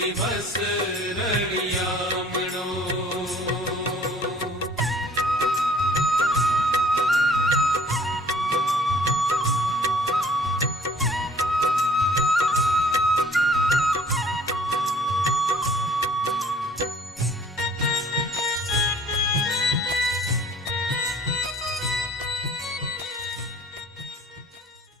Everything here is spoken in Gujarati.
દિવસ રળિયામણો